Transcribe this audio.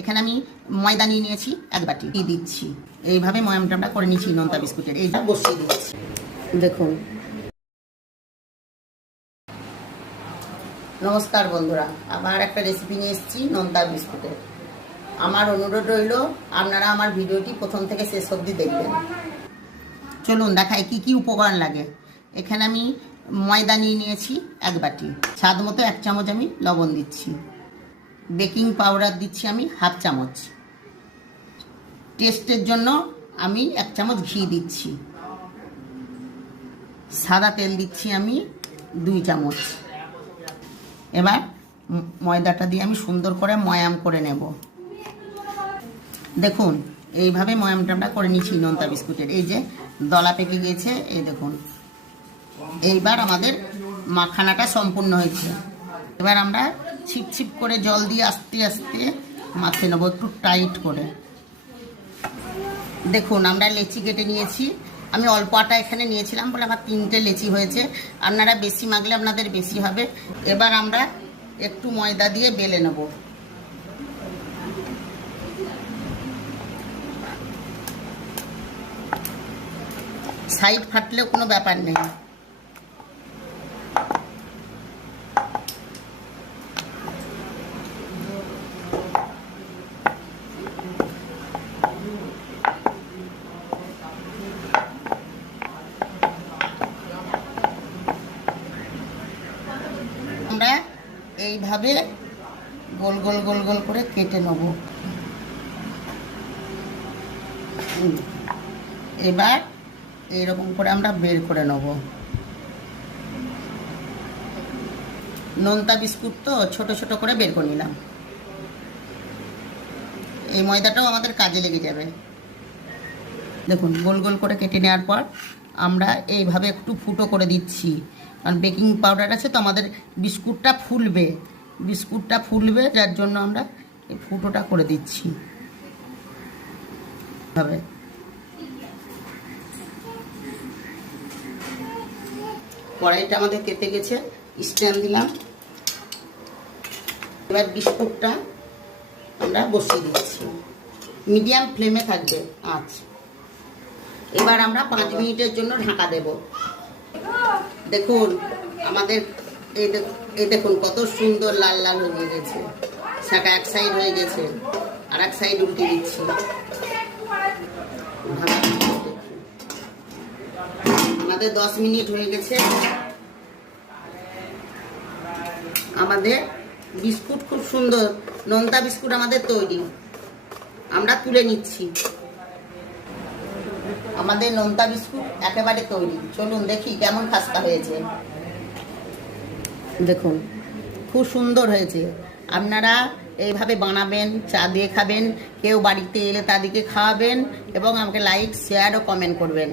এখানে আমি ময়দা নিয়ে নিয়েছি 1 বাটি দিচ্ছি। এইভাবে ময়ামটা আমরা করে নিচ্ছি নোনতা বিস্কুটের। এইটা বসিয়ে দিচ্ছি। দেখুন, নমস্কার বন্ধুরা, আবার একটা রেসিপি নিয়ে এসেছি নোনতা বিস্কুটের। আমার অনুরোধ রইল আপনারা আমার ভিডিওটি প্রথম থেকে শেষ অবধি দেখবেন। চলুন দেখাই কি কি উপকরণ লাগে। এখানে আমি ময়দা নিয়ে নিয়েছি 1 বাটি, স্বাদ মতো 1 চামচ আমি লবণ দিচ্ছি, বেকিং পাউডার দিচ্ছি আমি 1/2 চামচ, টেস্টের জন্য আমি 1 চামচ ঘি দিচ্ছি, সাদা তেল দিচ্ছি আমি 2 চামচ। এবার ময়দাটা দিয়ে আমি সুন্দর করে ময়াম করে নেব। দেখুন, এইভাবে ময়ামটা আমরা করে নিচ্ছি নোনতা বিস্কুটের। এই যে দলা পেকে গেছে, এই দেখুন। এইবার আমাদের মাখানাটা সম্পূর্ণ হয়েছে। এবার আমরা ছিপ ছিপ করে জল দিয়ে আস্তে আস্তে মাখে নেবো, একটু টাইট করে। দেখুন, আমরা লেচি কেটে নিয়েছি। আমি অল্প আটা এখানে নিয়েছিলাম বলে আমার 3টে লেচি হয়েছে। আপনারা বেশি মাখলে আপনাদের বেশি হবে। এবার আমরা একটু ময়দা দিয়ে বেলে নেব। সাইড ফাটলেও কোনো ব্যাপার নেই। আমরা এইভাবে গোল গোল গোল গোল করে কেটে নেব। এবার এইরকম করে আমরা বের করে নেব। নোনতা বিস্কুট তো ছোট ছোট করে বের করে নিলাম। এই ময়দাটাও আমাদের কাজে লেগে যাবে। দেখুন, গোল গোল করে কেটে নেওয়ার পর আমরা এইভাবে একটু ফুটো করে দিচ্ছি, কারণ বেকিং পাউডার আছে তো আমাদের বিস্কুটটা ফুলবে, যার জন্য আমরা এই ফুটোটা করে দিচ্ছি। হবে কড়াইটা আমাদের কেটে গেছে, স্ট্যান্ড দিলাম। এবার বিস্কুটটা আমরা বসিয়ে দিচ্ছি, মিডিয়াম ফ্লেমে থাকবে আঁচ। এবার আমরা 5 মিনিটের জন্য ঢাকা দেব। দেখুন, আমাদের এই দেখুন কত সুন্দর লাল লাল হয়ে গেছে। শাঁকা এক সাইড হয়ে গেছে, আর এক সাইড উল্টে দিচ্ছি। আমাদের 10 মিনিট হয়ে গেছে। আমাদের বিস্কুট খুব সুন্দর নোনতা বিস্কুট আমাদের তৈরি। আমরা তুলে নিচ্ছি। আমাদের নোনতা বিস্কুট একেবারে তৈরি। চলুন দেখি কেমন খাস্তা হয়েছে। দেখুন, খুব সুন্দর হয়েছে। আপনারা এইভাবে বানাবেন, চা দিয়ে খাবেন, কেউ বাড়িতে এলে তাদেরকে খাওয়াবেন, এবং আমাকে লাইক, শেয়ার ও কমেন্ট করবেন।